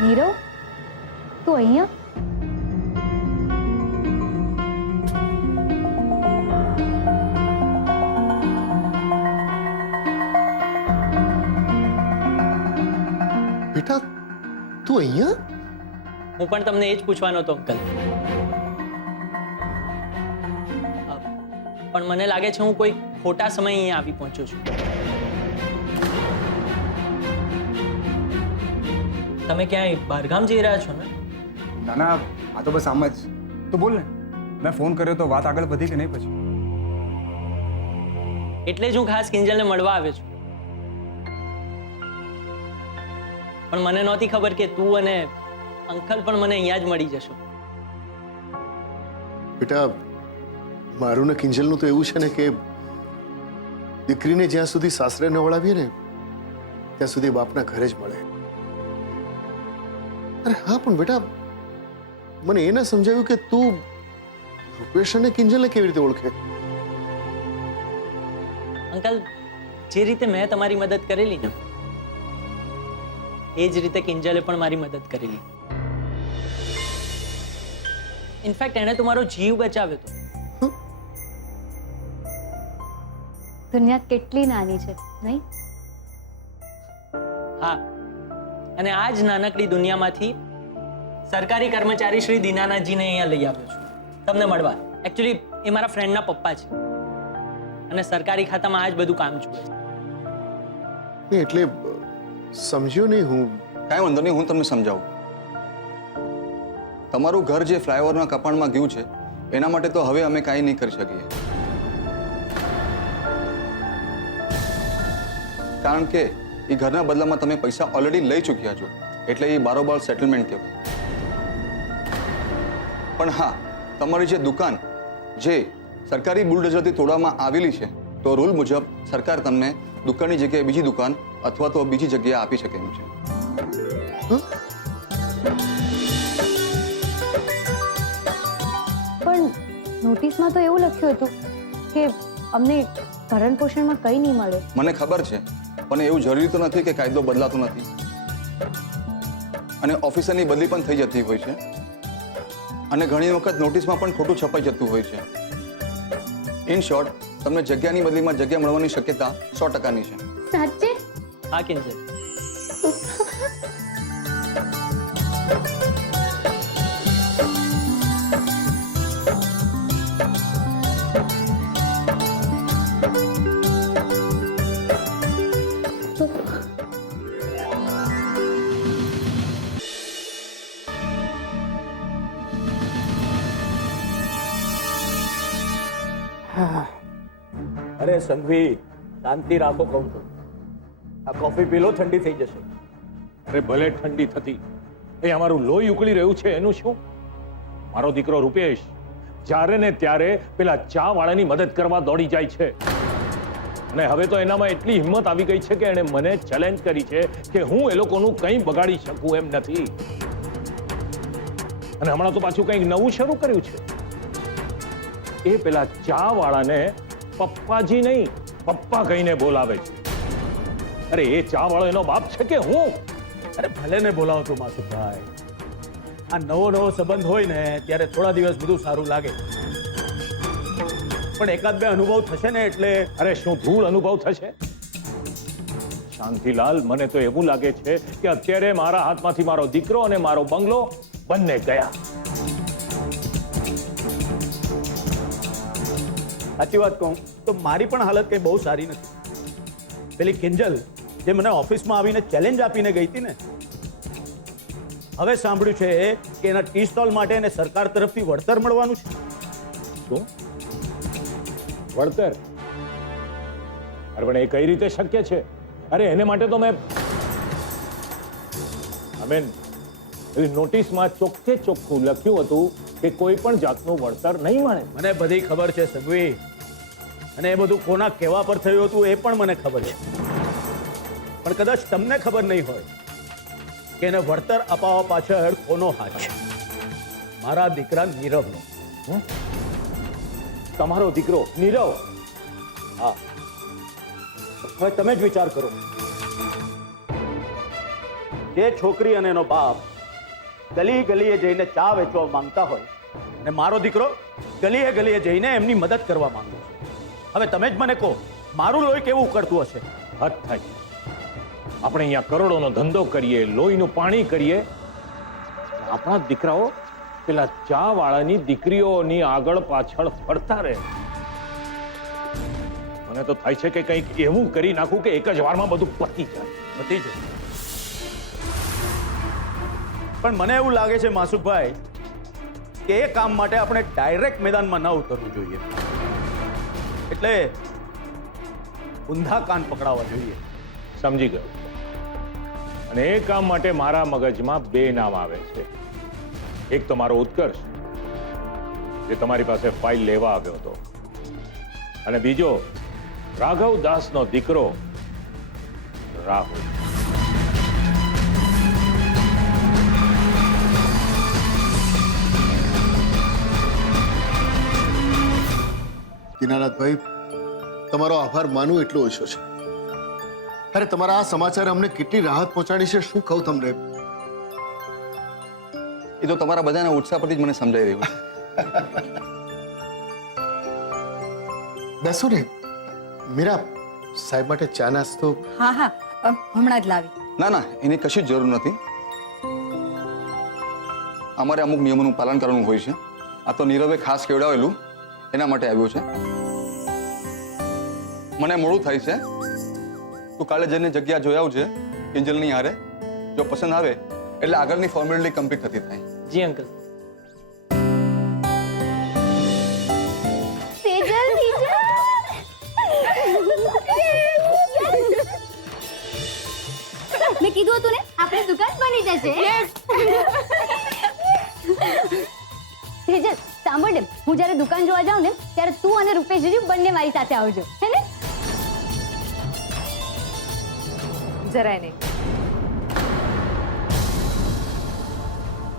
નીરવ, તું અહીંયા? બેટા તું અહીંયા? હું પણ તમને એ જ પૂછવાનો હતો અંકલ. પણ મને લાગે છે હું કોઈ ખોટા સમય અહીંયા આવી પહોંચ્યો છું. તમે ક્યાંય બહારગામ જઈ રહ્યા છો ને? ના ના, આ તો બસ આમ જ. તો બોલ ને, મેં ફોન કર્યો તો વાત આગળ વધી કે નહીં પછી? એટલે જ હું ખાસ કિંજલને મળવા આવ્યો છું. પણ મને નહોતી ખબર કે તું અને અંકલ પણ મને અહીંયા જ મળી જશો. બેટા મારું ને કિંજલનું તો એવું છે ને કે દીકરીને જ્યાં સુધી સાસરે ન વળાવીએ ને ત્યાં સુધી બાપના ઘરે જ મળે. અરે હા, પણ બેટા મને એ ના સમજાવ્યું કે તું રૂપેશ અને કિંજલને કેવી રીતે ઓળખે? અંકલ, જે રીતે મેં તમારી મદદ કરેલી ને એ જ રીતે કિંજલે પણ મારી મદદ કરેલી. ઇનફેક્ટ એણે તો મારો જીવ બચાવ્યો હતો. દુનિયા કેટલી નાની છે, નહીં? હા, અને આ જ નાનકડી દુનિયામાંથી સરકારી કર્મચારી શ્રી દીનાનાથજીને અહીંયા લઈ આવ્યો છું તમને મળવા. એકચ્યુઅલી એ મારા ફ્રેન્ડના પપ્પા છે અને સરકારી ખાતામાં આ જ બધું કામ જુએ છે. એટલે સમજ્યો નહીં હું. કાંઈ વાંધો નહીં, હું તમને સમજાવું. તમારું ઘર જે ફ્લાયઓવરના કપાણમાં ગયું છે એના માટે તો હવે અમે કાંઈ નહીં કરી શકીએ, કારણ કે એ ઘરના બદલામાં તમે પૈસા ઓલરેડી લઈ ચૂક્યા છો, એટલે એ બારોબાર સેટલમેન્ટ કહેવાય. પણ હા, તમારી જે દુકાન જે સરકારી બુલડોઝરથી તોડવામાં આવેલી છે, તો રૂલ મુજબ સરકાર તમને દુકાનની જગ્યાએ બીજી દુકાન અથવા તો બીજી જગ્યાએ આપી શકે એમ છે. પણ નોટિસમાં તો એવું લખ્યું હતું કે અમને ભરણ પોષણમાં કંઈ નહીં મળે. મને ખબર છે, પણ એવું જરૂરી તો નથી કે કાયદો બદલાતો નથી અને ઓફિસરની બદલી પણ થઈ જતી હોય છે અને ઘણી વખત નોટિસમાં પણ ખોટું છપાઈ જતું હોય છે. ઇન શોર્ટ, તમને જગ્યાની બદલીમાં જગ્યા મળવાની શક્યતા 100%ની છે. સાચે? હા કિંજલ, અરે સંઘવી, શાંતિ રાખો કહું તો. આ કોફી પી લો, ઠંડી થઈ જશે. અરે ભલે ઠંડી થતી, એ અમારું લોહી ઉકળી રહ્યું છે એનું શું? મારો દીકરો રૂપેશ જ્યારે ને ત્યારે પેલા ચા વાળાની મદદ કરવા દોડી જાય છે અને હવે તો એનામાં એટલી હિંમત આવી ગઈ છે કે એણે મને ચેલેન્જ કરી છે કે હું એ લોકોનું કંઈ બગાડી શકું એમ નથી. અને હમણાં તો પાછું કંઈક નવું શરૂ કર્યું છે. એ પેલા ચા વાળાને પપ્પાજી નહીં, પપ્પા કહીને બોલાવે છે. અરે એ ચા વાળો એનો બાપ છે કે હું? અરે ભલે ને બોલાવો તો માસુભાઈ, આ નવો નવો સંબંધ હોય ને ત્યારે થોડા દિવસ બધું સારું લાગે, પણ એકાદ બે અનુભવ થશે ને એટલે. અરે શું ધૂળ અનુભવ થશે? શાંતિલાલ, મને તો એવું લાગે છે કે અત્યારે મારા હાથમાંથી મારો દીકરો અને મારો બંગલો બંને ગયા. સાચી વાત કહું તો મારી પણ હાલત કંઈ બહુ સારી નથી. પેલી કિંજલ જે મને ઓફિસમાં આવીને ચેલેન્જ આપીને ગઈ હતી ને, હવે સાંભળ્યું છે કે એના ટી સ્ટોલ માટે એને સરકાર તરફથી વળતર મળવાનું છે. શું વળતર? અરે પણ એ કઈ રીતે શક્ય છે? અરે એને માટે તો મેં નોટિસમાં ચોખ્ખે ચોખ્ખું લખ્યું હતું કે કોઈ પણ જાતનું વળતર નહીં મળે. મને બધી ખબર છે સંઘવી, અને એ બધું કોના કહેવા પર થયું હતું એ પણ મને ખબર છે. પણ કદાચ તમને ખબર નહીં હોય કે એને વળતર અપાવવા પાછળ કોનો હાથ છે. મારા દીકરા નીરવનો. તમારો દીકરો નીરવ? હા, હવે તમે જ વિચાર કરો. જે છોકરી અને એનો બાપ ગલી ગલીએ જઈને ચા વેચવા માંગતા હોય અને મારો દીકરો ગલીએ ગલીએ જઈને એમની મદદ કરવા માંગે છે. હવે તમે જ મને કહો, મારું લોહી કેવું ઉકળતું હશે? હદ થાય. આપણે અહીંયા કરોડોનો ધંધો કરીએ, લોહીનું પાણી કરીએ, આપણા દીકરાઓ પેલા ચા વાળાની દીકરીઓની આગળ પાછળ ફરતા રહે. મને તો થાય છે કે કંઈક એવું કરી નાખું કે એક જ વારમાં બધું પતી જાય. પતી જશે. પણ મને એવું લાગે છે માસુકભાઈ કે એ કામ માટે આપણે ડાયરેક્ટ મેદાનમાં ન ઉતરવું જોઈએ. એટલે ઊંધા કાન પકડાવવા જોઈએ. સમજી ગયો. અને એ કામ માટે મારા મગજમાં બે નામ આવે છે. એક તો મારો ઉત્કર્ષ, જે તમારી પાસે ફાઇલ લેવા આવ્યો હતો, અને બીજો રાઘવ દાસનો દીકરો રાહુલ. દીનાનાથભાઈ, તમારો આભાર માનું એટલો ઓછો છે. અરે તમારા આ સમાચાર અમને કેટલી રાહત પહોંચાડી છે, શું કહું તમને. એ તો તમારા બધાના ઉત્સાહ પરથી જ મને સમજાઈ રહ્યું છે. બેસો ને. મીરા, સાહેબ માટે ચા નાસ્તો. હા હા હમણાં જ લાવી. ના ના, એની કશી જ જરૂર નથી. અમારે અમુક નિયમોનું પાલન કરવાનું હોય છે. આ તો નીરવે ખાસ કેવડાવેલું, એના માટે આવ્યો છે. મને મોડું થાય છે. તું કાલે જઈને જગ્યા જોઈ આવજે કિંજલની હારે. જો પસંદ આવે એટલે આગળની ફોર્મેલિટી કમ્પ્લીટ થતી થાય. જી અંકલ. મેં કીધું હતું ને આપણી દુકાન બની જશે. તેજલ, સાંભળ ને, હું જ્યારે દુકાન જોવા જાઉં ને ત્યારે તું અને રૂપેશજી બંને મારી સાથે આવજો, હે ને? જરાય નહીં.